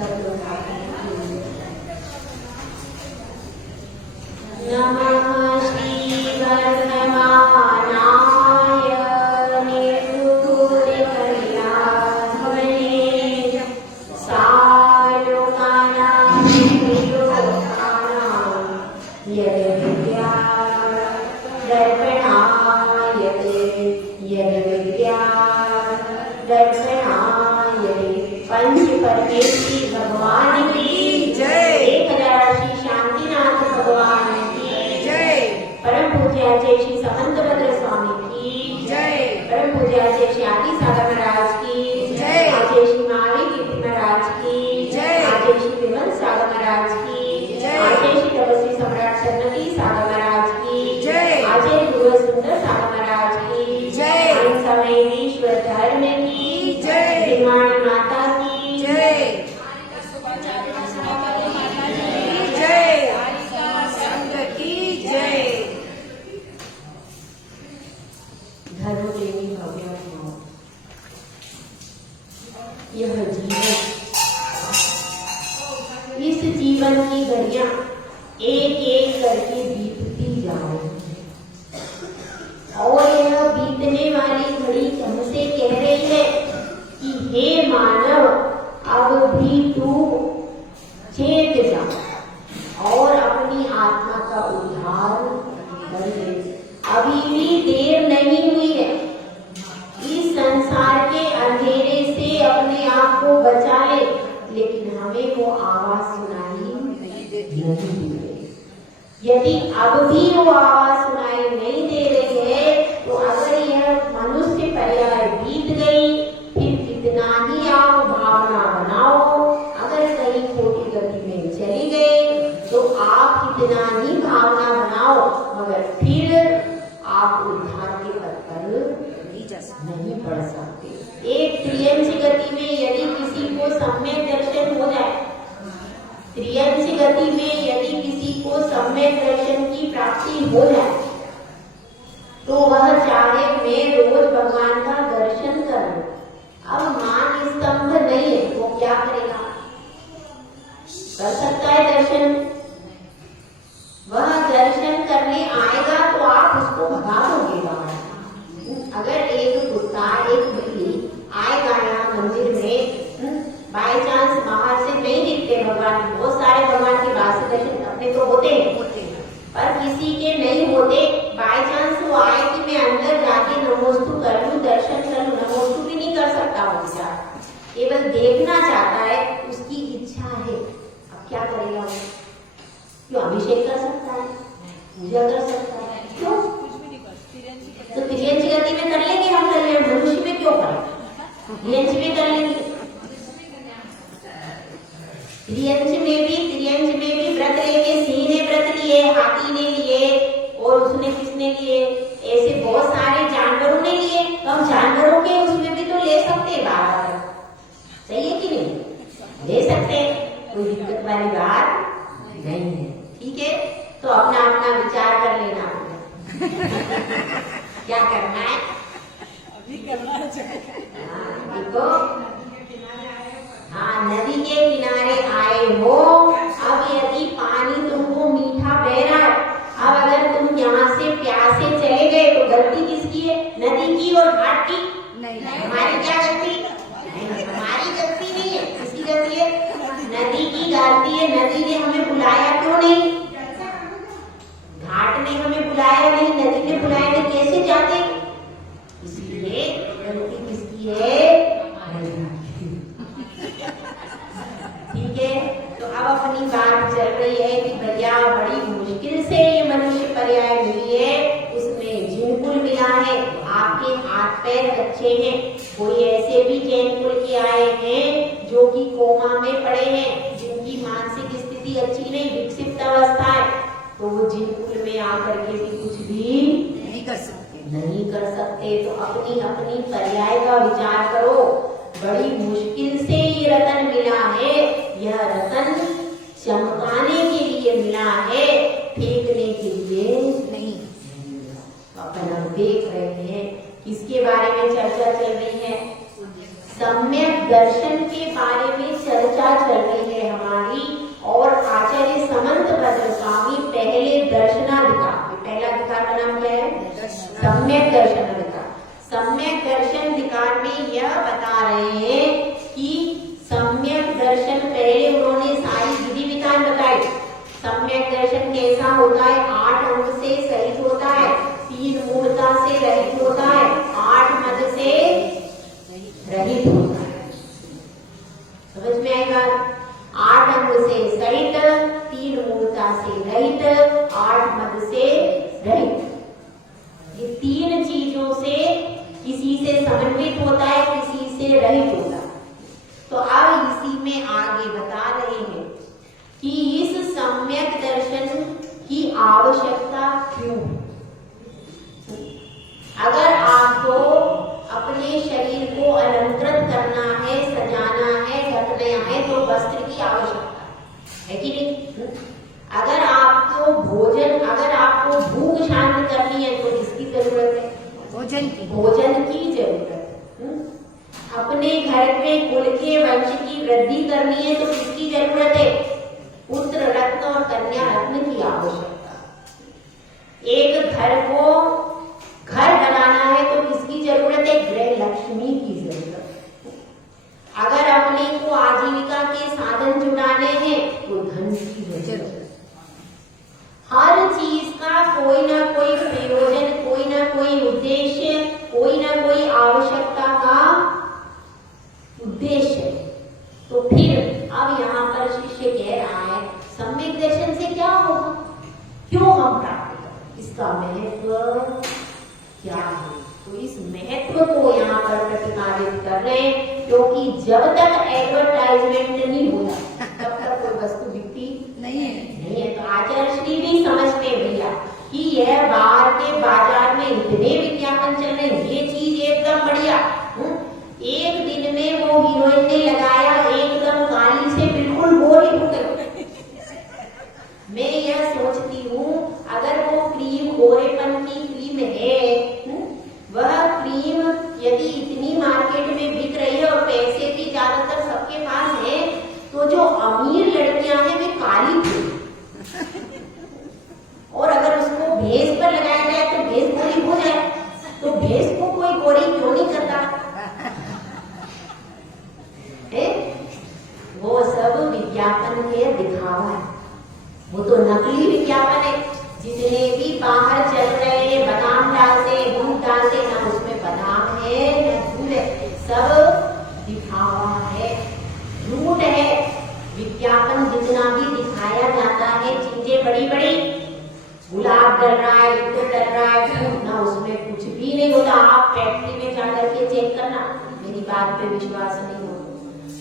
सब लोग नमः श्री वर्धमानाय निर्गुण कल्याणमये सालोकानां विलोकानां यद् विद्या दर्पणायते यद् विद्या दर्पणायते। पंच परमेश्वरी भगवान की जय। एक हजार श्री शांतिनाथ भगवान की जय। परम पूज्याचार्य श्री समंतभद्र स्वामी की जय। परम पूज्याचार्य श्री आदि सागर महाराज की जय। आचार्य श्री महावीर कीर्ति महाराज की जय। आचार्य श्री विमल सागर महाराज की जय। आचार्य श्री तपस्वी सम्राट सन्नति सागर महाराज की जय। आचार्य गुरु सुंदर सागर महाराज की जय। समयेश्वर धर्म की जय। निर्माण माता की जय। जय संघ की जय। धर्म प्रेमी भव्य यह जीवन, इस जीवन की घड़ियां एक एक करके बीतती जा रही है और यह बीतने वाली घड़ी हमसे कह रही है कि हे मानव, अब भी तू चेत जा और अपनी आत्मा का उद्धार कर ले। अभी भी देर नहीं हुई है। इस संसार के अंधेरे से अपने आप को बचा ले, लेकिन हमें वो आवाज सुनाई नहीं दे रही है। यदि अब भी वो आवाज सुनाई नहीं दे रही है तो अगर यह मनुष्य पर्याय बीत गई, फिर कितना ही आप भावना बनाओ, अगर कहीं खोटी गति में चली गए तो आप कितना ही भावना बनाओ, मगर फिर आप उद्धार के पथ पर नहीं बढ़ सकते। एक त्रियंश गति में यदि किसी को सम्यक दर्शन हो जाए, त्रियंश गति में यदि किसी को सम्यक दर्शन की प्राप्ति हो जाए तो वह चाहे मैं रोज भगवान का दर्शन करूं, अब मान स्तंभ नहीं है वो क्या करेगा? कर सकता है दर्शन। वह दर्शन करने आएगा तो आप उसको भगा दोगे बाहर। अगर एक कुत्ता एक बिल्ली आएगा यहाँ मंदिर में, बाय चांस बाहर से नहीं दिखते भगवान, बहुत सारे भगवान के बाहर से दर्शन अपने तो होते हैं पर किसी के नहीं होते। बाय चांस वो आए कि मैं अंदर जाके नमोस्तु कर लूं, दर्शन कर लूं, नमोस्तु भी नहीं कर सकता वो बेचारा, केवल देखना चाहता है, उसकी इच्छा है। अब क्या करेगा वो? क्यों अभिषेक कर सकता है, पूजा कर सकता है, क्यों? तो त्रियंश गति में कर लेंगे हम कल्याण, मनुष्य में क्यों करें? त्रियंश में कर लेंगे। त्रियंश में भी व्रत लेके, सिंह ने व्रत लिए, हाथी ने लिए और उसने किसने लिए? ऐसे बहुत सारे जानवरों ने लिए। तो हम जानवरों के उसमें भी तो ले सकते हैं बार, सही है कि नहीं? ले सकते हैं, कोई दिक्कत वाली बात नहीं है। ठीक है, तो अपना अपना विचार कर लेना क्या करना है अभी करना चाहिए। देखो, हाँ, नदी के किनारे आए हो, अब यदि पानी तुमको मीठा बह रहा है, अब अगर तुम यहाँ से प्यासे चले गए तो गलती किसकी है? नदी की और घाट की? नहीं, हमारी क्या गलती? हमारी गलती नहीं है, किसकी गलती है? नदी की गलती है। नदी ने हमें बुलाया क्यों नहीं? घाट ने हमें बुलाया नहीं, नदी ने बुलाया नहीं, कैसे जाते? इसलिए गलती किसकी है? ठीक है, तो अब अपनी बात चल रही है कि भैया बड़ी मुश्किल से ये मनुष्य पर्याय मिली है, उसमें जिनकुल मिला है। आपके हाथ पैर अच्छे हैं, कोई ऐसे भी जैन कुल के आए हैं जो कि कोमा में पड़े हैं, जिनकी मानसिक स्थिति अच्छी नहीं, विकसित अवस्था है, तो वो जिनकुल में आकर के भी कुछ भी नहीं कर सकते। तो अपनी अपनी पर्याय का विचार करो। बड़ी मुश्किल से ये रतन मिला है, यह रतन चमकाने के लिए मिला है, फेंकने के लिए नहीं। अपन हम देख रहे हैं किसके बारे में चर्चा चल रही है? सम्यक दर्शन के बारे में चर्चा चल रही समझ में आई बात? 8 अंग से सहित, 3 मूलता से रहित, 8 मद से रहित। ये 3 चीजों से किसी से समन्वित होता है, किसी से रहित होता है। तो अब इसी में आगे बता रहे हैं कि इस सम्यक दर्शन की आवश्यकता क्यों है। अगर आपको अपने शरीर को अलंकृत करना है, सजाना है, ढकना है, तो वस्त्र की आवश्यकता है कि नहीं? अगर आपको भूख शांत करनी है तो किसकी जरूरत है? भोजन की जरूरत है। अपने घर के कुल के वंश की वृद्धि करनी है तो किसकी जरूरत है? पुत्र रत्न और कन्या रत्न की आवश्यकता। एक घर बनाना है तो किसकी जरूरत है? गृह लक्ष्मी की जरूरत। अगर अपने को आजीविका के साधन जुटाने हैं तो धन की जरूरत। हर चीज का कोई ना कोई प्रयोजन, कोई ना कोई उद्देश्य, कोई ना कोई आवश्यकता का उद्देश्य। तो फिर अब यहाँ पर शिष्य कह रहा है सम्यक दर्शन से क्या होगा, क्यों हम प्राप्त करें, इसका महत्व क्या है। तो इस महत्व को यहाँ पर प्रतिपादित कर रहे हैं, क्योंकि जब तक एडवर्टाइजमेंट नहीं होता तब तक कोई वस्तु बिकती नहीं है। तो आचार्य श्री भी समझते हैं भैया कि यह बाहर के बाजार में इतने विज्ञापन चल रहे हैं, ये चीज एकदम बढ़िया। एक दिन में वो हीरोइन ने लगाया, एकदम काली से बिल्कुल गोरी हो गई। मैं यह सोचती हूँ अगर वो क्रीम गोरेपन की क्रीम है, वह क्रीम यदि इतनी मार्केट में बिक रही है और पैसे भी ज्यादातर सबके पास है, तो जो अमीर लड़कियां हैं वे काली थी, और अगर उसको भेस पर लगाया जाए तो भेस गोरी हो जाए। तो भेस को कोई गोरी क्यों नहीं करता है? वो सब विज्ञापन के दिखावा है, वो तो नकली विज्ञापन है। जितने भी बाहर चल रहे हैं बादाम डालते, दूध डालते, ना उसमें बादाम है ना दूध है, सब दिखावा है, झूठ है। विज्ञापन जितना भी दिखाया जाता है, चीजें बड़ी बड़ी, गुलाब डल रहा है, इत्र डल रहा है, ना उसमें कुछ भी नहीं होता। आप फैक्ट्री में जाकर के चेक करना, मेरी बात पे विश्वास नहीं हो,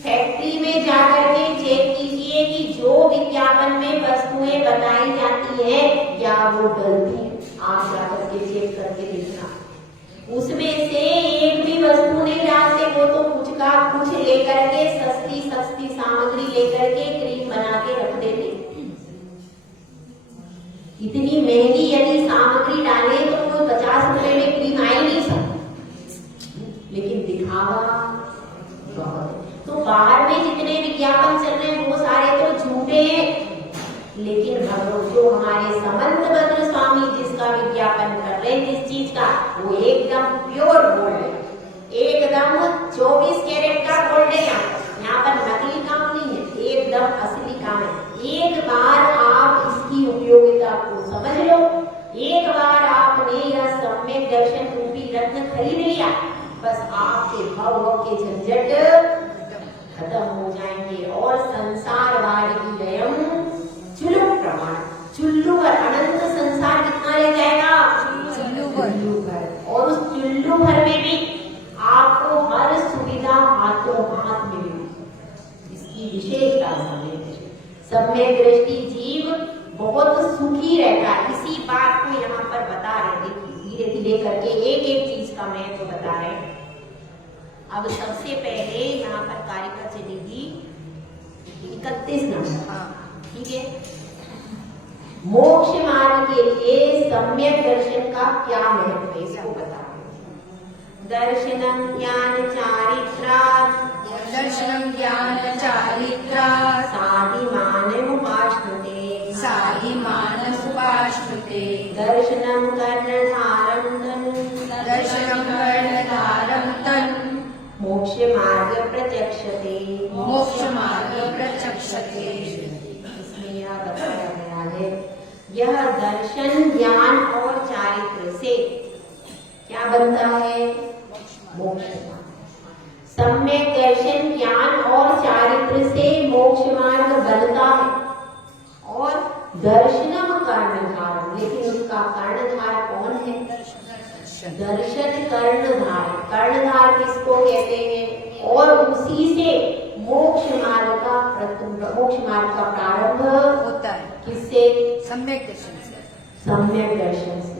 फैक्ट्री में जाकर के चेक कीजिए कि जो विज्ञापन में वस्तुएं बताई जाती है क्या वो डलती है। आप जाकर के चेक करके देखना, उसमें से एक भी वस्तु नहीं डालते। वो तो कुछ का कुछ लेकर के सस्ती सस्ती सामग्री लेकर के क्रीम बना के रख देते। इतनी महंगी यदि सामग्री डाले तो कोई 50 रुपए में क्रीम आ ही नहीं सकती, लेकिन दिखावा बहुत। तो बाहर में जितने विज्ञापन चल रहे हैं वो सारे तो झूठे हैं, लेकिन भगवान जो हमारे समंतभद्र स्वामी जिसका विज्ञापन कर रहे हैं, जिस चीज का, वो एकदम प्योर गोल्ड है, एकदम 24 कैरेट का गोल्ड है। यहाँ पर नकली काम नहीं है, एकदम असली काम है। एक बार आप इसकी उपयोगिता को समझ लो, एक बार आपने यह सम्यक दर्शन रूपी रत्न खरीद लिया, बस आपके भव के झंझट खत्म हो जाएंगे और संसार वाली लयम चुल्लू प्रमाण, चुल्लू भर, अनंत संसार कितना ले जाएगा? चुल्लू भर। और उस चुल्लू भर में भी आपको हर सुविधा हाथों हाथ मिलेगी। इसकी विशेषता सम्यक दृष्टि जीव बहुत सुखी रहता है। इसी बात को यहाँ पर बता रहे, देखिए धीरे धीरे करके एक एक चीज का महत्व बता रहे हैं। अब सबसे पहले यहाँ पर कारिका चलेगी 31 नंबर, ठीक है। मोक्ष मार्ग के लिए सम्यक दर्शन का क्या महत्व है, इसको बता रहे। दर्शनम ज्ञान चारित्रात्, दर्शनम ज्ञान चारित्रात्, साधिमानम् उपाश्नुते, साधिमानम् उपाश्नुते, दर्शनम कर्णधारं तनु, दर्शनम कर्णधारं तनु, मोक्ष मार्ग प्रत्यक्षते, मोक्ष मार्ग प्रत्यक्षते। इसमें यह बताया गया है, यह दर्शन ज्ञान और चारित्र से क्या बनता है? मोक्ष। सम्यक दर्शन ज्ञान और चारित्र दर्शनम कर्णधारम, लेकिन उसका कर्णधार कौन है? दर्शन कर्णधार। कर्णधार किसको कहते हैं? और उसी से मोक्ष मार्ग का प्रारंभ होता है। किससे? सम्यक दर्शन से। सम्यक दर्शन से।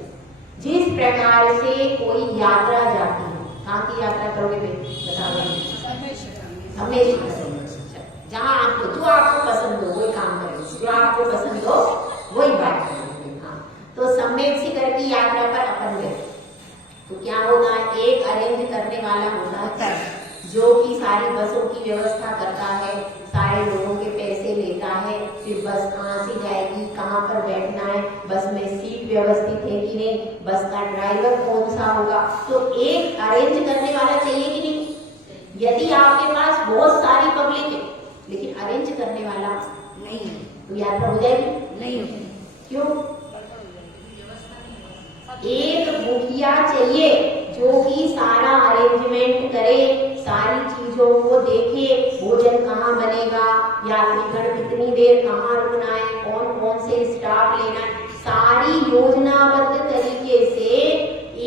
जिस प्रकार से कोई यात्रा जाती है, कहाँ की यात्रा करोगे बताओगे? जहाँ आपको जो आपको पसंद हो वही काम करें, जो आपको पसंद हो वही बात करें। हाँ, तो सम्यक से करके यात्रा पर अपन गए तो क्या होता है? एक अरेंज करने वाला होता है जो कि सारी बसों की व्यवस्था करता है, सारे लोगों के पैसे लेता है, फिर बस कहाँ से जाएगी, कहाँ पर बैठना है, बस में सीट व्यवस्थित है कि नहीं, बस का ड्राइवर कौन सा होगा। तो एक अरेंज करने वाला चाहिए कि नहीं? यदि आपके पास बहुत सारी पब्लिक है लेकिन अरेंज करने वाला नहीं है तो यात्रा हो जाएगी? नहीं होगी। क्यों? एक मुखिया चाहिए जो कि सारा अरेंजमेंट करे, सारी चीजों को देखे, भोजन कहाँ बनेगा, यात्रीगण कितनी देर कहाँ रुकना है, कौन कौन से स्टाफ लेना है, सारी योजनाबद्ध तरीके से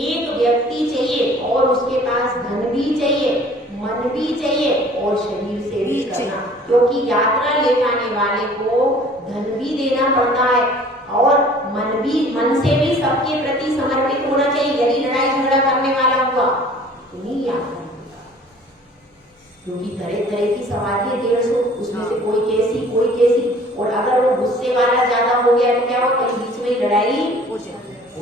एक व्यक्ति चाहिए। और उसके पास धन भी चाहिए, मन भी चाहिए और शरीर से भी करना, क्योंकि यात्रा ले जाने वाले को धन भी देना पड़ता है और मन से भी सबके प्रति समर्पित होना चाहिए। यदि लड़ाई झगड़ा करने वाला हुआ तो नहीं यात्रा, क्योंकि तरह तरह की सवारी है 150, उसमें से कोई कैसी, और अगर वो गुस्से वाला ज्यादा हो गया तो क्या हो, कहीं बीच में लड़ाई हो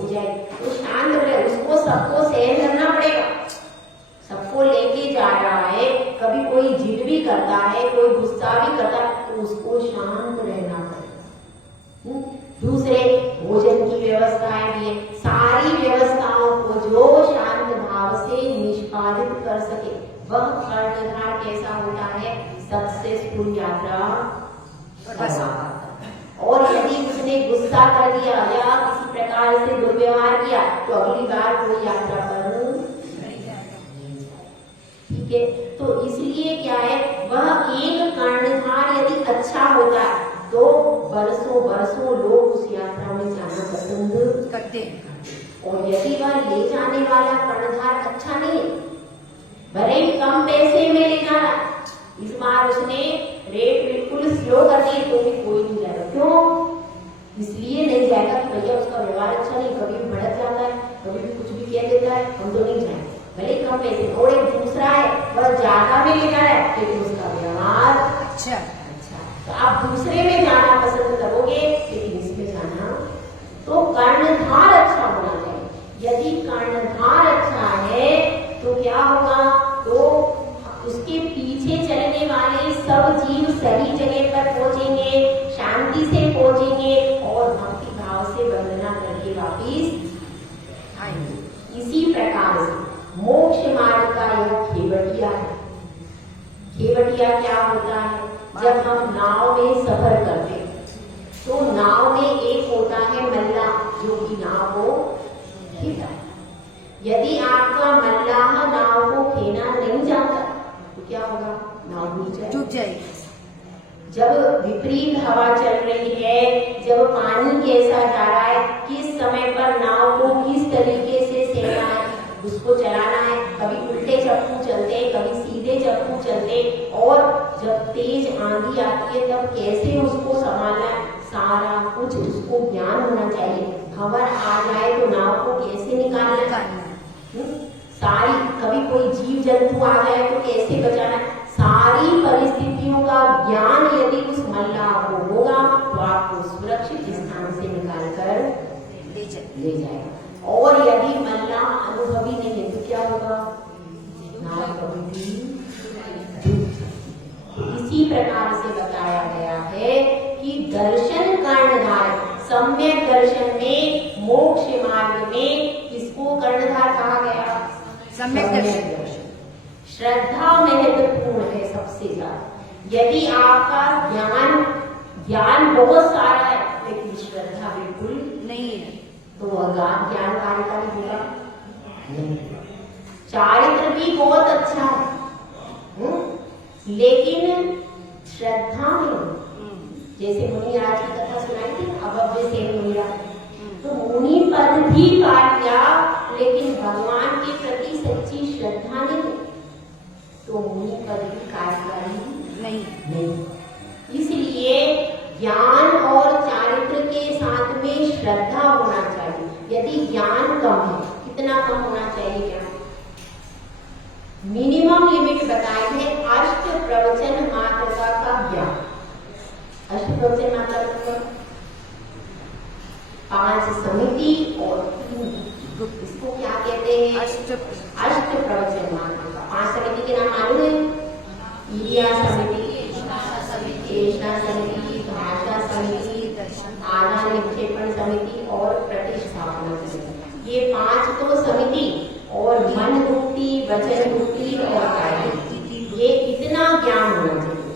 जाए। तो शांत रहे, उसको सबको सहन करना पड़ेगा। सबको लेके जा रहा है, कभी कोई जिद भी करता है, कोई गुस्सा भी करता है, तो उसको शांत रहना पड़ेगा। दूसरे भोजन की व्यवस्थाएं भी है, सारी व्यवस्थाओं को जो शांत भाव से निष्पादित कर सके वह कर्णधार कैसा होता है? सक्सेसफुल यात्रा। और यदि उसने गुस्सा कर दिया या किसी प्रकार से दुर्व्यवहार किया तो अगली बार कोई यात्रा पर ठीक है। तो इसलिए क्या है, वह एक कर्णधार यदि अच्छा होता है तो बरसों बरसों लोग उस यात्रा में जाना पसंद करते हैं। और यदि वह ले जाने वाला कर्णधार अच्छा नहीं है, भले ही कम पैसे में ले जाना, इस बार उसने रेट बिल्कुल स्लो कर दिए तो भी कोई नहीं जाएगा। क्यों? इसलिए नहीं जाएगा कि भैया उसका व्यवहार अच्छा नहीं, कभी भी भड़क जाता है, कभी भी कुछ भी कह देता है, हम तो नहीं जाएंगे। भले कम पैसे। और एक दूसरा है वह ज्यादा में ले जा रहा है लेकिन उसका व्यवहार अच्छा, तो आप दूसरे में जाना पसंद करोगे लेकिन इसमें जाना। तो कर्णधार अच्छा होना चाहिए। यदि कर्णधार अच्छा है तो क्या होगा, तो उसके पीछे चलने वाले सब जीव सही जगह पर पहुंचेंगे, शांति से पहुंचेंगे और भक्ति भाव से वंदना करके वापिस आएंगे। इसी प्रकार से मोक्ष मार्ग का यह खेवटिया है। खेवटिया क्या होता है? जब हम नाव में सफर करते हैं तो नाव में एक होता है मल्लाह जो कि नाव को खेता है। यदि आपका मल्लाह नाव को खेना नहीं जानता तो क्या होगा? नाव डूब जाएगी। जब विपरीत हवा चल रही है, जब पानी कैसा जा रहा है, किस समय पर नाव को किस तरीके से सेना है उसको चलाना है। कभी उल्टे चप्पू चलते, कभी सीधे चप्पू चलते, और जब तेज आंधी आती है तब कैसे उसको संभालना है, सारा कुछ उसको ज्ञान होना चाहिए। खबर आ जाए तो नाव को कैसे निकालना है, सारी, कभी कोई जीव जंतु आ जाए तो कैसे बचाना है, सारी परिस्थितियों का ज्ञान यदि उस मल्लाह को होगा तो आपको सुरक्षित स्थान से निकाल कर ले जाएगा। और यदि मल्लाह अनुभवी नहीं है तो क्या होगा? नाव कभी भी। इसी प्रकार से बताया गया है कि दर्शन कर्णधार, सम्यक दर्शन में, मोक्ष मार्ग में किसको कर्णधार कहा गया? सम्यक दर्शन। श्रद्धा महत्वपूर्ण है सबसे ज्यादा। यदि आपका ज्ञान बहुत सारा है लेकिन श्रद्धा बिल्कुल नहीं है तो ज्ञान कार्यकारी होगा नहीं। चारित्र भी बहुत अच्छा है लेकिन श्रद्धा में, जैसे मुनि राज की कथा सुनाई थी, अभव्य इसलिए ज्ञान और चारित्र के साथ में श्रद्धा होना चाहिए। यदि ज्ञान कम है, कितना कम होना चाहिए ज्ञान? मिनिमम लिमिट बताई है अष्ट प्रवचन मात्रका का ज्ञान। अष्ट प्रवचन मात्रका 5 समिति और 3 गुप्त, इसको क्या कहते हैं? अष्ट प्रवचन मात्रका। 5 समिति के नाम मालूम है? ईरिया समिति, चेष्टा समिति, भाषा समिति, आधार निक्षेपण समिति और प्रतिष्ठापना समिति। ये 5 तो समिति और मन मुक्ति, वचन मुक्ति और कार्य, ये इतना ज्ञान होना चाहिए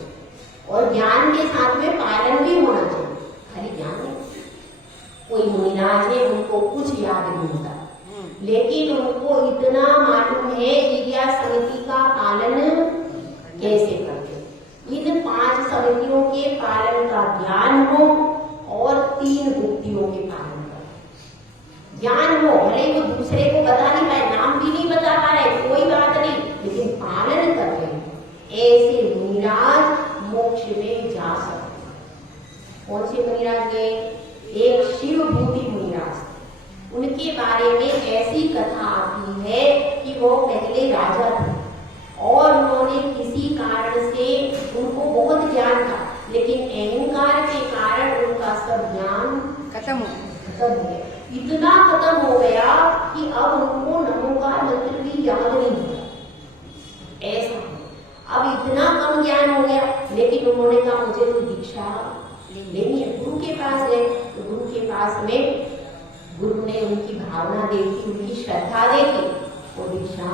और ज्ञान के साथ में पालन भी होना चाहिए। खाली ज्ञान नहीं। कोई मुनिराज है, उनको कुछ याद नहीं होता, लेकिन उनको इतना मालूम है ईरिया समिति का पालन कैसे करते। इन 5 समितियों के पालन का ज्ञान हो और 3 गुप्तियों के पालन का ज्ञान हो। भले वो दूसरे को बता नहीं पाए, नाम भी नहीं बता पा रहे, कोई बात नहीं, लेकिन पालन कर रहे हैं, ऐसे मुनिराज मोक्ष में जा सकते। कौन से मुनिराज गए? एक शिवभूति मुनिराज। उनके बारे में ऐसी कथा आती है कि वो पहले राजा थे और उन्होंने किसी कारण से, उनको बहुत ज्ञान था, लेकिन अहंकार के कारण उनका सब ज्ञान खत्म हो गया। इतना खत्म हो गया कि अब उनको नमोकार मंत्र भी याद नहीं होता। ऐसा अब इतना कम ज्ञान हो गया, लेकिन उन्होंने कहा मुझे तो दीक्षा लेनी है। गुरु के पास गए तो गुरु के पास में गुरु ने उनकी भावना देखी, उनकी श्रद्धा देखी और दीक्षा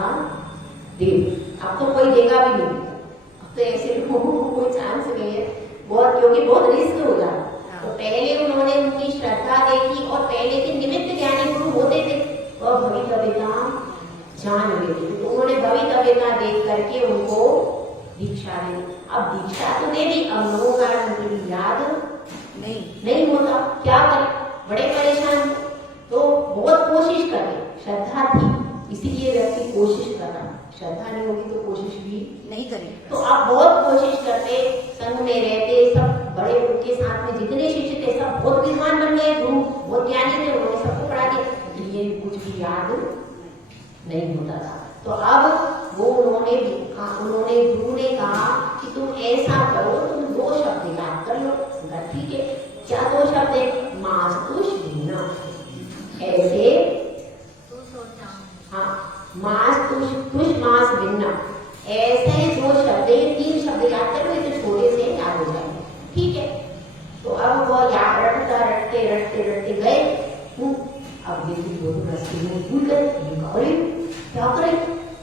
दे। अब तो कोई देगा भी नहीं, अब तो ऐसे लोगों को कोई चांस नहीं है बहुत, क्योंकि बहुत रिस्क हो जाता। तो पहले उन्होंने उनकी श्रद्धा देखी और पहले के निमित्त ज्ञानी गुरु होते थे वह भवितव्यता जान लेते थे, तो उन्होंने भवितव्यता देख करके उनको दीक्षा दी। अब दीक्षा तो दे दी, अब नमोकार मंत्र याद नहीं होता, क्या करें? बड़े परेशान। तो बहुत कोशिश करे, श्रद्धा थी इसीलिए व्यक्ति कोशिश कर रहा, श्रद्धा नहीं होगी तो कोशिश भी नहीं करेगा। तो आप बहुत कोशिश करते, संग में रहते, सब बड़े उनके साथ में जितने शिष्य थे सब बहुत विद्वान बन गए, गुरु बहुत ज्ञानी थे, उन्होंने सबको पढ़ा दिया, ये कुछ भी याद नहीं होता था। तो अब वो उन्होंने गुरु ने कहा कि तुम ऐसा करो, तुम 2 शब्द याद कर लो। ठीक है, क्या 2 शब्द है? मास तुष भिन्ना, ऐसे, हाँ, मास तुष मास भिन्ना, ऐसे 2 शब्द, 3 शब्द याद कर लो, तो छोटे से याद हो जाएंगे। ठीक है, तो अब वो याद रटते गए। अब देखिए दोनों रास्ते में भूल गए, क्या करें?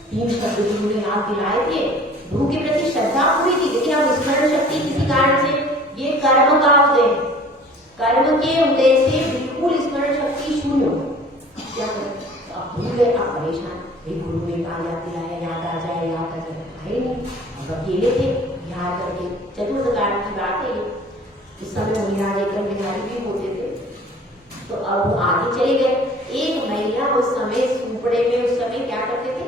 3 शब्द गुरु ने याद दिलाए थे, गुरु के प्रति श्रद्धा पूरी थी, लेकिन अब स्मरण शक्ति किसी कारण से, ये कर्म का उदय, कर्म के उदय से बिल्कुल स्मरण शक्ति शून्य हो। क्या करें? तो अब भूल गए, आप परेशान, गुरु ने कहा याद दिलाया, याद आ जाए, आए नहीं। अब अकेले थे, याद करके चतुर्थ काल की बात है, उस समय मुनिराज एक बिहारी भी होते थे। तो अब वो आगे चले गए। एक महिला उस समय सुपड़े में, उस समय क्या करते थे?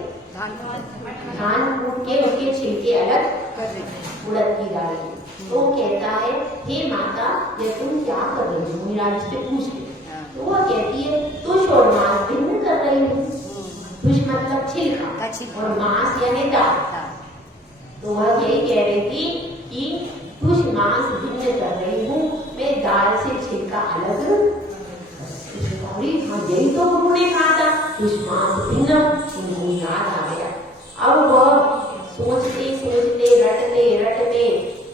धान कूट के उसके छिलके अलग कर देते, उड़द की दाल की। तो कहता है, हे माता, ये तुम क्या कर रही हो? मुनिराज से पूछते। तो वो कहती है, तुष और मांस भिन्न कर रही हूँ। तुष मतलब छिलका और मांस यानी दाल। तो वह यही कह रही थी कि तुष मांस भिन्न कर रही हूँ, मैं दाल से छिलका अलग। हाँ, यही तो गुरु ने कहा था, तुष मांस भिन्न। उनको याद आ गया। अब वह सोचते रटते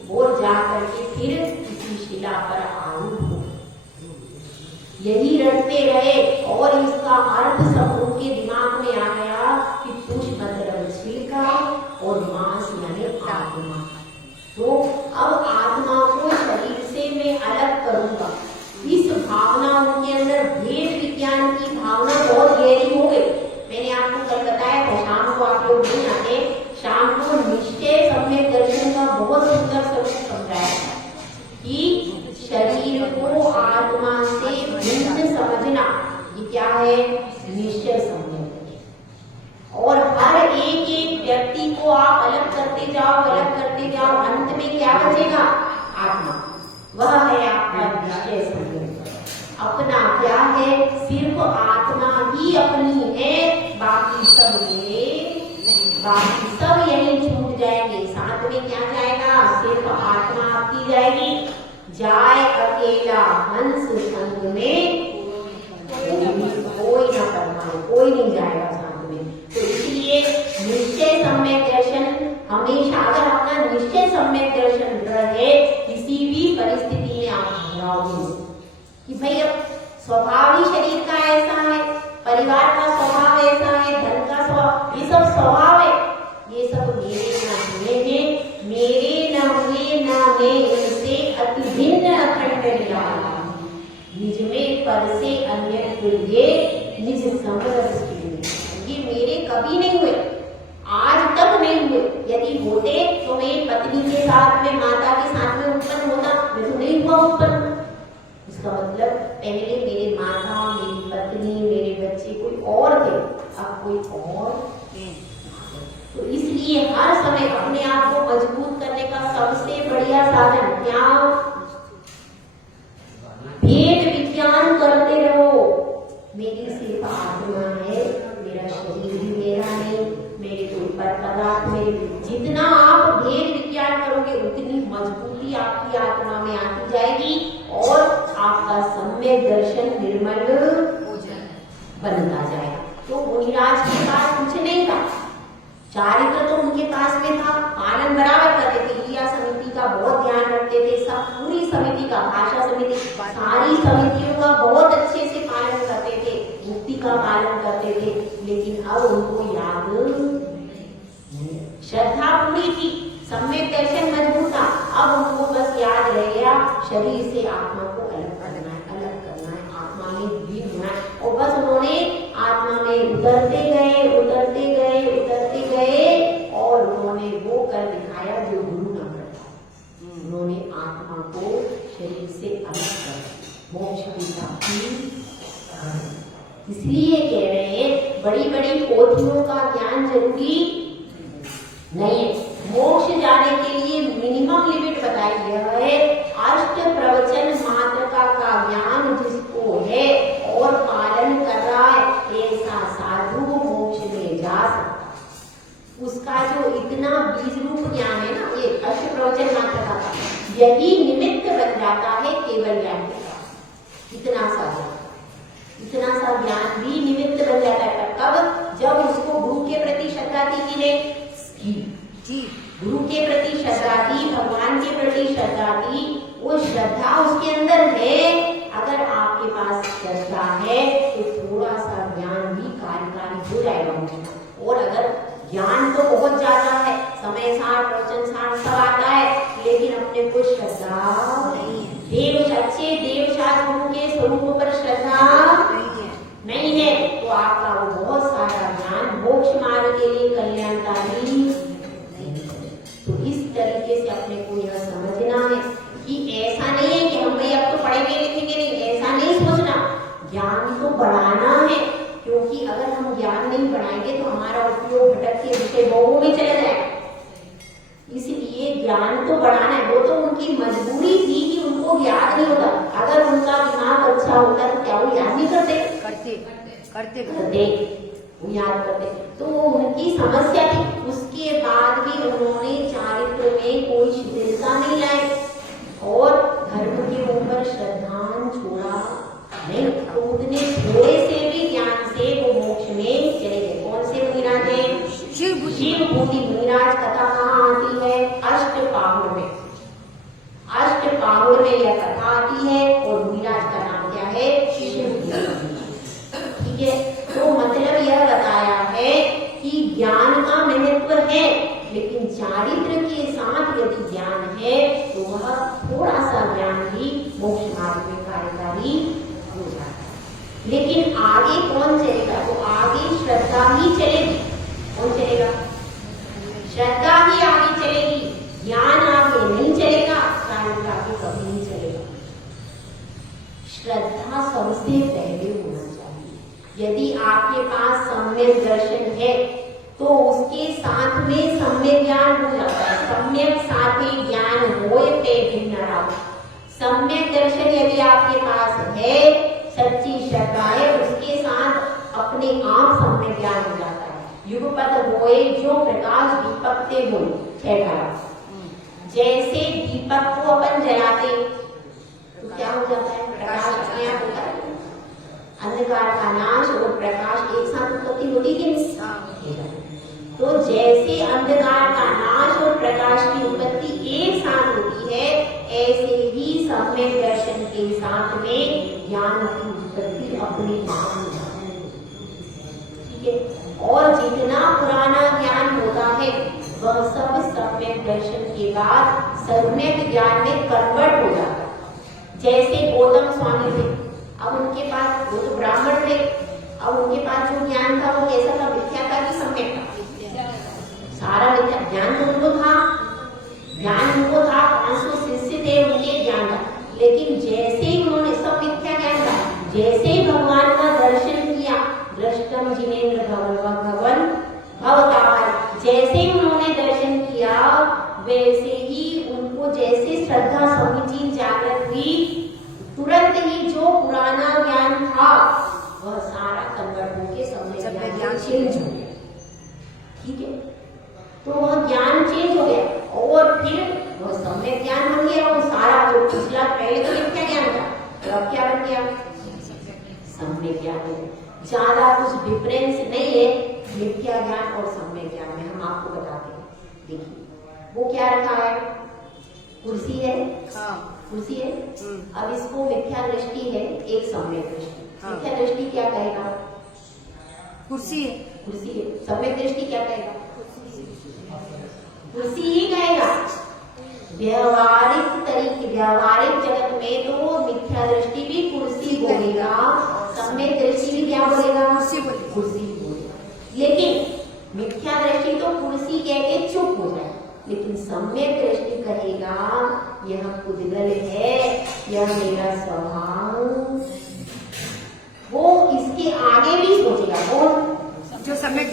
बोल जा करके फिर किसी शिला पर आरूढ़ हो। यही रटते रहे और इसका अर्थ सब उनके दिमाग में आ गया कि तुष मतलब छिलका और मांस यानी आत्मा। तो अब आत्मा को शरीर से मैं अलग करूंगा। इस भावना उनके अंदर, भेद विज्ञान की भावना बहुत गहरी हो गई। मैंने आपको कल बताया था, शाम को आप लोग नहीं आते, शाम को निश्चय सम्यक दर्शन का बहुत सुंदर स्वरूप समझाया कि शरीर को आत्मा से भिन्न समझना, ये क्या है? निश्चय सम्यक। अपना क्या है, सिर्फ आत्मा ही अपनी है, बाकी सब मेरे, बाकी सब यही छूट जाएंगे। साथ में क्या जाएगा, सिर्फ आत्मा आपकी जाएगी। जाए अकेला हंस संग में, कोई ना परमाणु, कोई नहीं जाएगा साथ में। तो इसलिए निश्चय सम्यक दर्शन हमेशा, अगर अपना निश्चय सम्यक दर्शन रहे, किसी भी परिस्थिति में आप घबराओगे कि भाई अब स्वभाव ही शरीर का ऐसा है, परिवार का स्वभाव ऐसा है, धन का स्वभाव, ये सब स्वभाव है, ये सब मेरे न हुए हैं, मेरे न हुए न मैं इनसे अति भिन्न अखंड निराला, निज में पर से अन्य तुल्य निज समरस के। ये मेरे कभी नहीं हुए, आज तक नहीं हुए। यदि होते तो मैं पत्नी के साथ में, माता के साथ में उत्पन्न होता, मैं तो नहीं हुआ उत्पन्न। इसका मतलब पहले मेरे माता, मेरी पत्नी, मेरे बच्चे कोई और थे, अब कोई और। तो इसलिए हर समय अपने आप को मजबूत करने का सबसे बढ़िया साधन क्या, भेद विज्ञान करते रहो। मेरी सिर्फ आत्मा है, मेरा शरीर भी मेरा नहीं, मेरे कोई पदार्थ मेरे। जितना आप भेद विज्ञान करोगे उतनी मजबूती आपकी आत्मा में आती जाएगी और आपका सम्यक दर्शन निर्मल बनता जाएगा। तो मुनिराज के पास कुछ नहीं था, चारित्र तो उनके पास में था, पालन बराबर करते थे, ईया समिति का बहुत ध्यान रखते थे, सब पूरी समिति का, भाषा समिति, सारी समितियों का बहुत अच्छे से पालन करते थे, मुक्ति का पालन करते थे। लेकिन अब उनको याद, श्रद्धा पूरी थी, सम्यक दर्शन मजबूत था, अब उनको बस याद रह गया शरीर से आत्मा को अलग करना है, अलग करना है, आत्मा में विलीन होना है। और बस उन्होंने आत्मा में उतरते गए, उतरते गए, उतरते गए और उन्होंने वो कर दिखाया जो गुरु न करता। उन्होंने आत्मा को शरीर से अलग कर मोक्ष की प्राप्ति। इसलिए कह रहे हैं बड़ी बड़ी पोथियों का ज्ञान जरूरी नहीं है। मोक्ष जाने के लिए मिनिमम लिमिट बताई है, अष्ट प्रवचन मात्र का ज्ञान जिसको है और पालन कर रहा है, ऐसा साधु मोक्ष में जा सकता। उसका जो इतना बीज रूप ज्ञान है ना, ये अष्ट प्रवचन मात्र का यही निमित्त बन जाता है केवल ज्ञान के साथ। इतना सा ज्ञान भी निमित्त बन जाता है। कब? जब उसको गुरु के प्रति श्रद्धा थी कि नहीं, गुरु के प्रति श्रद्धा थी, भगवान के प्रति श्रद्धा थी, वो श्रद्धा उसके अंदर है। अगर आपके पास श्रद्धा है तो थोड़ा सा ज्ञान भी कार्यकारी हो जाएगा। और अगर ज्ञान तो बहुत ज्यादा है, समय सार, वचन सार सब आता है, लेकिन अपने को श्रद्धा देव, अच्छे देव शास्त्रों के स्वरूप पर श्रद्धा नहीं है, तो आपका वो बहुत सारा ज्ञान मोक्ष मार्ग के लिए कल्याणकारी। तो इस तरीके से अपने को यह समझना है कि ऐसा नहीं है कि हम भाई अब तो पढ़ेंगे लिखेंगे नहीं, ऐसा नहीं सोचना। ज्ञान तो बढ़ाना है, क्योंकि अगर हम ज्ञान नहीं बढ़ाएंगे तो हमारा उपयोग भटक के विषय भोगों में चले जाए। इसलिए ज्ञान तो बढ़ाना है। वो तो उनकी मजबूरी थी कि उनको याद नहीं होता। अगर उनका दिमाग अच्छा होता तो क्या वो याद नहीं करते? करते वो याद करते। तो उनकी समस्या थी। उसके बाद भी उन्होंने चारित्र में कोई शिथिलता नहीं लाई और धर्म के ऊपर श्रद्धान छोड़ा नहीं। तो उतने थोड़े से भी ज्ञान से वो मोक्ष में चले गए। कौन से मुनिराज हैं? शिव भूति मुनिराज। कथा कहाँ आती है? अष्टपाहुर में। अष्टपाहुर में यह कथा आती है और मुनिराज का नाम क्या है? शिव। ठीक है, तो मतलब यह बताया है कि ज्ञान का महत्व है, लेकिन चारित्र के साथ यदि ज्ञान है तो वह थोड़ा सा ज्ञान भी मोक्ष मार्ग में कार्यकारी हो जाता है। लेकिन आगे कौन चलेगा? तो आगे श्रद्धा ही चलेगी। कौन चलेगा? श्रद्धा ही आगे चलेगी, ज्ञान आगे नहीं चलेगा, चारित्र आगे कभी नहीं चलेगा। श्रद्धा सबसे पहले होना चाहिए। यदि आपके पास सम्यक दर्शन है तो उसके साथ में सम्यक ज्ञान हो जाता है। सम्यक साथे ज्ञान होए ते भिन्न राव। सम्यक दर्शन यदि आपके पास है, सच्ची श्रद्धा है, उसके साथ अपने आप सम्यक ज्ञान हो जाता है। युगपत होए जो प्रकाश दीपक ते हो, 6:18। जैसे दीपक को अपन जलाते तो क्या हो जाता है, प्रकाश अपने आप होता है। अंधकार का नाश और प्रकाश एक साथ उत्पत्ति होती कि नहीं? तो जैसे अंधकार का नाश और प्रकाश की उत्पत्ति एक साथ होती है, ऐसे ही सम्यक दर्शन के साथ में ज्ञान की उत्पत्ति अपने आप हो जाती है। ठीक है। और जितना पुराना ज्ञान होता है वह सब सम्यक दर्शन के बाद सम्यक ज्ञान में कन्वर्ट हो जाता है। जैसे गौतम स्वामी थे, अब उनके पास, वो तो ब्राह्मण थे, अब उनके पास जो ज्ञान था वो कैसा था, मिथ्या था कि सम्यक था? सारा मिथ्या ज्ञान तो उनको था, ज्ञान उनको था, 500 शिष्य थे, उनके ज्ञान था। लेकिन जैसे ही उन्होंने, सब मिथ्या ज्ञान था, जैसे ही भगवान का दर्शन किया, दृष्टम जिनेन्द्र भगवन भवतार, जैसे ही उन्होंने दर्शन किया, वैसे ही उनको जैसे श्रद्धा समुचित जागृत हुई, तुरंत ही जो पुराना ज्ञान था वह सारा कन्वर्ट होके सम्यक ज्ञान चेंज हो गया। ठीक है। तो वह ज्ञान चेंज हो गया और फिर वह सम्यक ज्ञान बन गया। और सारा जो पिछला, पहले तो मिथ्या ज्ञान था, तो अब क्या बन गया, सम्यक ज्ञान हो गया। ज्यादा कुछ डिफरेंस नहीं है मिथ्या ज्ञान और सम्यक ज्ञान में, हम आपको बताते हैं। देखिए वो क्या रखा है, कुर्सी है, कुर्सी है। अब इसको मिथ्या दृष्टि है, एक सम्यक दृष्टि। मिथ्या दृष्टि क्या कहेगा, कुर्सी है, कुर्सी है। सम्यक दृष्टि क्या कहेगा, कुर्सी ही कहेगा। व्यवहारिक तरीके, व्यवहारिक जगत में तो मिथ्या दृष्टि भी कुर्सी बोलेगा, सम्यक दृष्टि भी क्या बोलेगा, कुर्सी बोलेगा, कुर्सी बोलेगा। लेकिन मिथ्या दृष्टि तो कुर्सी कह के चुप हो जाए, लेकिन सम्यक दृष्टि कहेगा यह पुद्गल है, यह मेरा स्वभाव। वो इसके आगे भी सोचेगा, कौन, जो सम्यक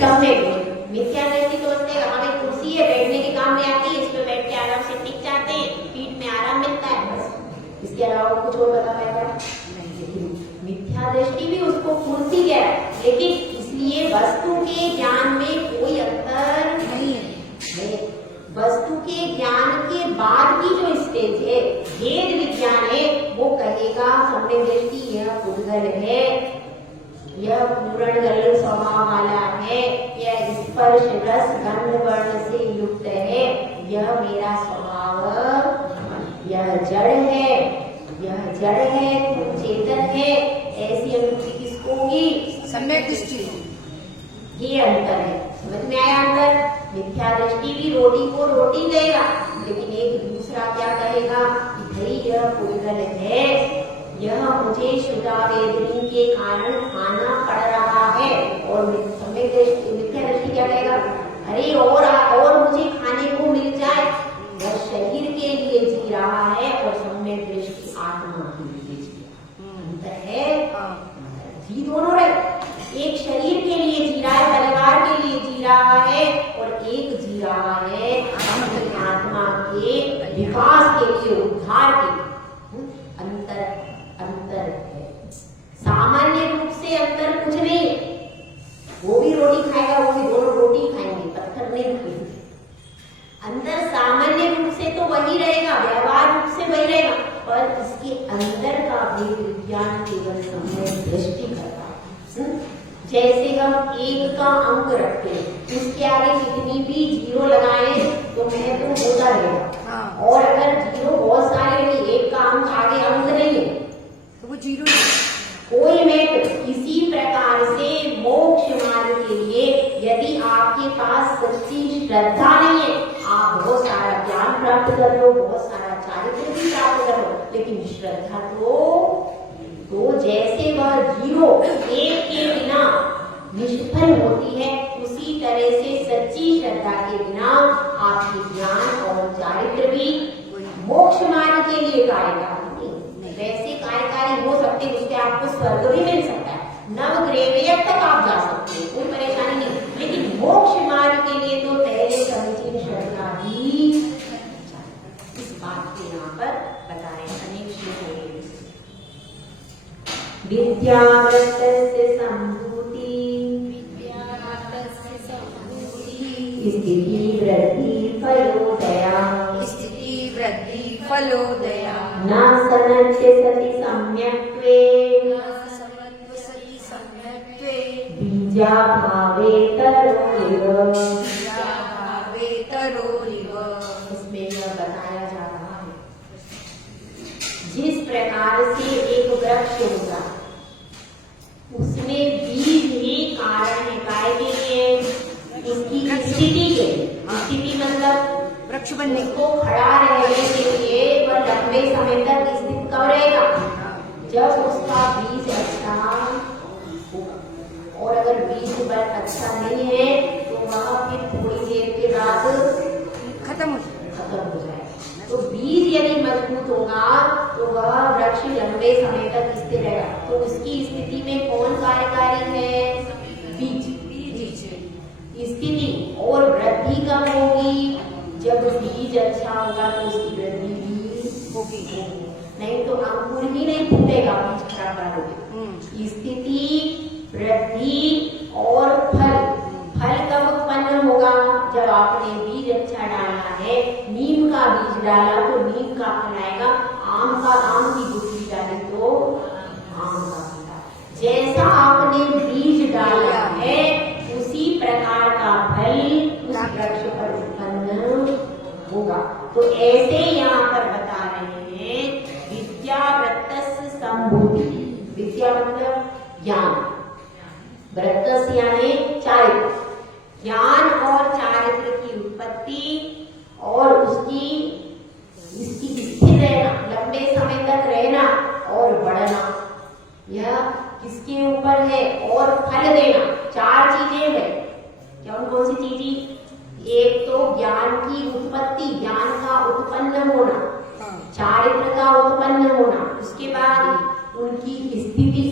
मिथ्या दृष्टि सोचते हैं हमें कुर्सी है, बैठने के काम में आती है, इस पे बैठ के आराम से टिक जाते हैं, पीठ में आराम मिलता है, बस इसके अलावा कुछ और बता पाएगा नहीं। मिथ्या दृष्टि भी उसको कुर्सी कह रहा है, लेकिन इसलिए वस्तु के ज्ञान में कोई अंतर नहीं है। वस्तु के ज्ञान के बाद की जो स्टेज है, भेद विज्ञान है, वो कहेगा सम्यक दृष्टि यह पुद्गल है, यह पूर्ण गल स्वभाव वाला है, यह स्पर्श रस गंध वर्ण से युक्त है, यह मेरा स्वभाव, यह जड़ है, यह जड़ है, तुम चेतन है। ऐसी अनुभूति किसको होगी, सम्यक दृष्टि। ये अंतर है, समझ में आया अंतर। मिथ्या दृष्टि भी रोटी को रोटी देगा, लेकिन एक दूसरा क्या कहेगा कि भाई यह पुद्गल है, यह मुझे शुदा वेदनी के कारण खाना पड़ रहा है। और सम्यक दृष्टि, मिथ्या दृष्टि क्या कहेगा, अरे और मुझे खाने को मिल जाए। वह शरीर के लिए जी रहा है और सम्यक दृष्टि आत्मा के लिए जी रहा है। अंतर है, जी दोनों रहे। एक शरीर के लिए जी रहा है, परिवार के लिए जी रहा है, और एक जी रहा है आत्मा के विकास के लिए, उद्धार के लिए। अंतर है। सामान्य रूप से अंतर कुछ नहीं है। वो भी रोटी खाएगा, वो भी दोनों रोटी खाएंगे, पत्थर नहीं खाएंगे। अंतर सामान्य रूप से तो वही रहेगा, व्यवहार रूप से वही रहेगा, पर इसके अंदर का भेद विज्ञान केवल सम्यक दृष्टि करता है। जैसे हम एक का अंक रखते हैं, उसके आगे कितनी भी जीरो लगाए तो महत्व होता रहेगा। और अगर जीरो बहुत सारे नहीं, एक का अंक आगे अंक नहीं है तो वो जीरो कोई महत्व। इसी प्रकार से मोक्ष मार्ग के लिए यदि आपके पास सच्ची श्रद्धा नहीं है, आप बहुत सारा ज्ञान प्राप्त कर लो, बहुत सारा चारित्र भी प्राप्त कर लो, लेकिन श्रद्धा तो जैसे वह जीरो एक के बिना निष्फल होती है, उसी तरह से सच्ची श्रद्धा के बिना आपके ज्ञान और चारित्र भी मोक्ष मार्ग के लिए कार्यकारी नहीं। वैसे कार्यकारी हो सकते, उसके आपको स्वर्ग भी मिल सकता है, नव ग्रेवियर तक आप जा सकते हैं, कोई परेशानी नहीं। लेकिन मोक्ष मार्ग के लिए तो पहले समुचित श्रद्धा ही, इस बात को यहाँ पर बता रहे हैं। अनेक विद्यावृत्तस्य सम्भूति स्थिति वृद्धि फलोदया स्थिति वृद्धि फलोदया न सनत्य सति सम्यक्त्वे सति सम्यक्त्वे बीजाभावे तरोरिव। भावे तरोरिव। इसमें यह बताया जा रहा है जिस प्रकार से एक वृक्ष होगा उसमें बीज ही कारण है काय के लिए उसकी स्थिति के स्थिति मतलब वृक्ष बनने को खड़ा रहने के लिए वह लंबे समय तक स्थित कब रहेगा जब उसका बीज अच्छा हो। और अगर बीज पर अच्छा नहीं है तो वह फिर थोड़ी देर के बाद खत्म हो जाए। तो बीज यदि मजबूत होगा तो वह वृक्ष लंबे समय तक स्थिर रहेगा। तो उसकी स्थिति में कौन कार्यकारी है बीज स्थिति। और वृद्धि कब होगी जब बीज अच्छा होगा तो उसकी वृद्धि भी होगी नहीं तो अंकुर ही नहीं फूटेगा बीज खराब होगी। स्थिति वृद्धि और फल कब उत्पन्न होगा जब आपने बीज अच्छा डाला है नीम का बीज डाला तो नीम का फल आएगा। आम की गुठली डाली तो आम का फल। जैसा आपने बीज डाला है उसी प्रकार का फल उस वृक्ष पर उत्पन्न होगा। तो ऐसे यहाँ पर बता रहे हैं विद्यावृत्तस्य सम्भूति। विद्या मतलब ज्ञान, वृत्तस्य यानी चारित्र। ज्ञान और चारित्र की उत्पत्ति और उसकी स्थिर रहना लंबे समय तक रहना और बढ़ना यह किसके ऊपर है। और फल देना चार चीजें हैं। कौन सी चीजें एक तो ज्ञान की उत्पत्ति ज्ञान का उत्पन्न होना चारित्र का उत्पन्न होना उसके बाद उनकी स्थिति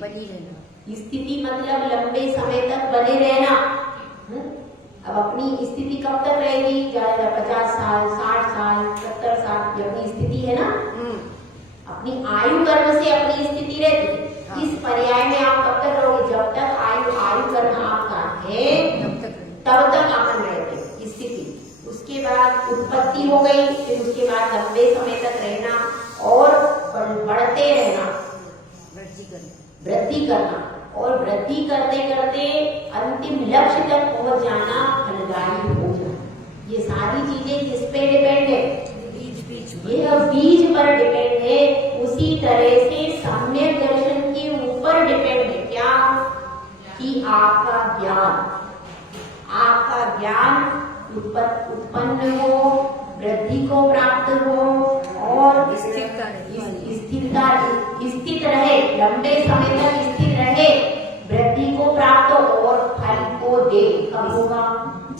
बनी रहना। स्थिति मतलब लंबे समय तक बने रहना। अब अपनी स्थिति कब तक रहेगी ज्यादा 50 साल 60 साल 70 साल ये अपनी स्थिति है ना। अपनी आयु कर्म से अपनी स्थिति रहती है। इस पर्याय में आप कब तक रहोगे जब तक आयु कर्म आपका है तब तक अपन रहते स्थिति। उसके बाद उत्पत्ति हो गई फिर उसके बाद लंबे समय तक रहना और बढ़ते रहना वृद्धि करना और वृद्धि करते करते अंतिम लक्ष्य तक पहुंच जाना फलदायी हो जाना। ये सारी चीजें किस पे डिपेंड है ये बीज पर डिपेंड है। उसी तरह से सम्यक दर्शन के ऊपर डिपेंड है क्या कि आपका ज्ञान उत्पन्न हो वृद्धि को प्राप्त हो और स्थित रहे लंबे समय तक स्थिर रहे वृद्धि को प्राप्त हो और फल को दे। कब होगा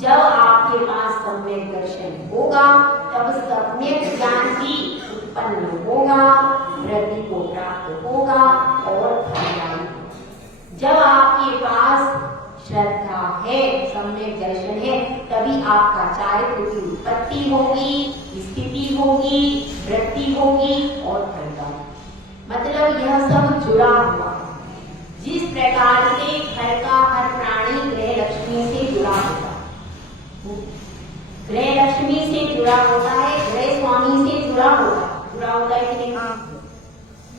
जब आपके पास सम्यक दर्शन होगा तब सम्यक ज्ञान भी उत्पन्न होगा वृद्धि को प्राप्त होगा और फल। जब आपके पास श्रद्धा है सम्यक दर्शन है तभी आपका चारित्र की उत्पत्ति होगी स्थिति होगी वृद्धि होगी और फलदायी। मतलब यह सब जुड़ा हुआ जिस प्रकार से घर का हर प्राणी गृह लक्ष्मी से जुड़ा होता है गृह लक्ष्मी से जुड़ा होता है गृह स्वामी से जुड़ा होता है कि नहीं।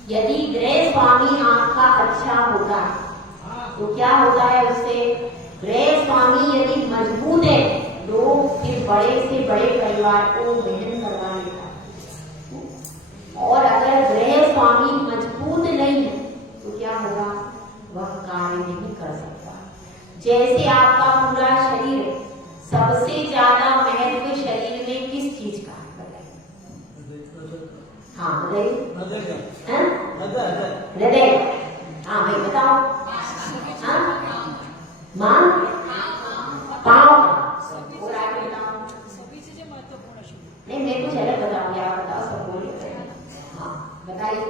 यदि गृह स्वामी आपका अच्छा होता है तो क्या होता है उससे गृह स्वामी यदि मजबूत है तो फिर बड़े से बड़े परिवार को वहन करवा लेता है। और अगर गृह स्वामी मजबूत नहीं है तो क्या होगा वह कार्य नहीं कर सकता। जैसे आपका पूरा शरीर है सबसे ज्यादा महत्व शरीर में किस चीज का हाँ हृदय। हाँ भाई बताओ मां पाँव और आगे बताओ सभी चीजें महत्वपूर्ण है। नहीं मैं कुछ अलग बताऊंगी आप बताओ सब बोलिए। हाँ बताइए